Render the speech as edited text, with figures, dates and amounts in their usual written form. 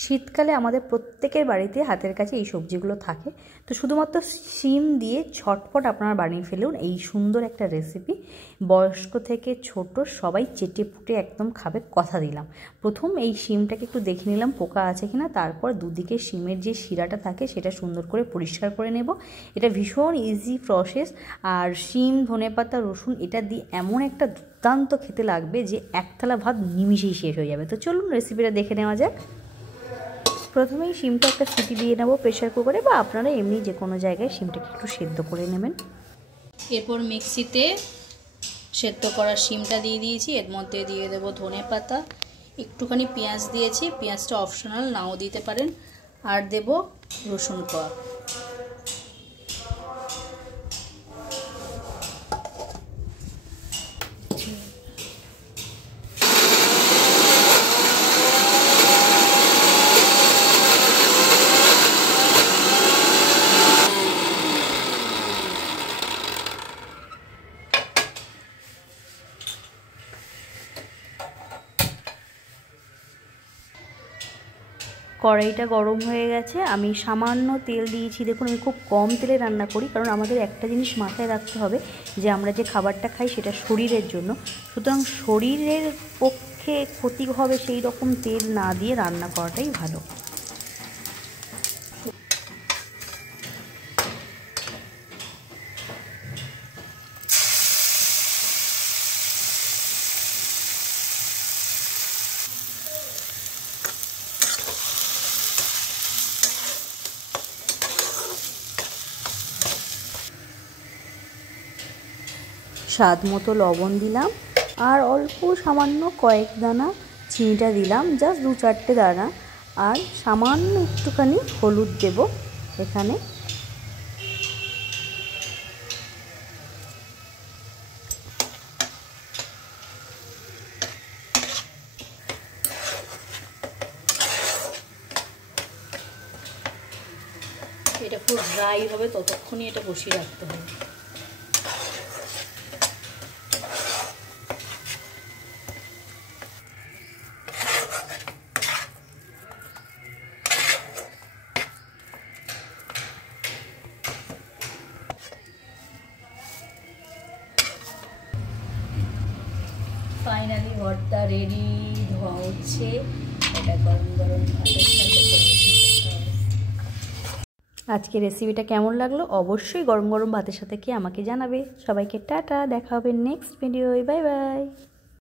শীতকালে আমাদের প্রত্যেকের বাড়িতে হাতের কাছে এই সবজিগুলো থাকে। তো শুধুমাত্র শিম দিয়ে ঝটপট আপনারা বানিয়ে ফেলুন এই সুন্দর একটা রেসিপি। বয়স্ক থেকে ছোট সবাই চেটে পুটে একদম খাবে, কথা দিলাম। প্রথম এই শিমটাকে একটু দেখে নিলাম পোকা আছে কিনা, তারপর দুদিকে শিমের যে শিরাটা থাকে সেটা সুন্দর করে পরিষ্কার করে নেব। এটা ভীষণ ইজি প্রসেস। আর শিম, ধনেপাতা, রসুন এটা দিয়ে এমন একটা দুর্দান্ত খেতে লাগবে যে এক থালা ভাত নিমিশেই শেষ হয়ে যাবে। তো চলুন রেসিপিটা দেখে নেওয়া যাক। প্রথমেই শিমটা একটা সিটি দিয়ে নেব প্রেশার কুকারে, বা আপনারা এমনি যে কোনো জায়গায় শিমটাকে একটু সেদ্ধ করে নেবেন। এরপর মিক্সিতে সেদ্ধ করা শিমটা দিয়ে দিয়েছি, এর মধ্যে দিয়ে দেবো ধনেপাতা, একটুখানি পেঁয়াজ দিয়েছি, পেঁয়াজটা অপশনাল, নাও দিতে পারেন, আর দেব রসুন কোয়া। কড়াইটা গরম হয়ে গেছে, আমি সামান্য তেল দিয়েছি। দেখুন আমি খুব কম তেলে রান্না করি, কারণ আমাদের একটা জিনিস মাথায় রাখতে হবে যে আমরা যে খাবারটা খাই সেটা শরীরের জন্য। সুতরাং শরীরের পক্ষে ক্ষতি হবে সেই রকম তেল না দিয়ে রান্না করাটাই ভালো। স্বাদ মতো লবণ দিলাম, আর অল্প সামান্য কয়েক দানা চিনিটা দিলাম, জাস্ট 2-4টে দানা। আর সামান্য একটুখানি হলুদ দেব এখানে। এটা পুরো ড্রাই হবে, ততক্ষণই এটা বসিয়ে রাখতে হবে। ফাইনালি ভর্তা রেডি, ধোয়া হচ্ছে। এটা গরম গরম ভাতের সাথে পরিবেশন করতে হবে। আজকে রেসিপিটা কেমন লাগলো অবশ্যই গরম গরম ভাতের সাথে খেয়ে আমাকে জানাবে। সবাইকে টাটা, দেখা হবে নেক্সট ভিডিওয়। Bye bye.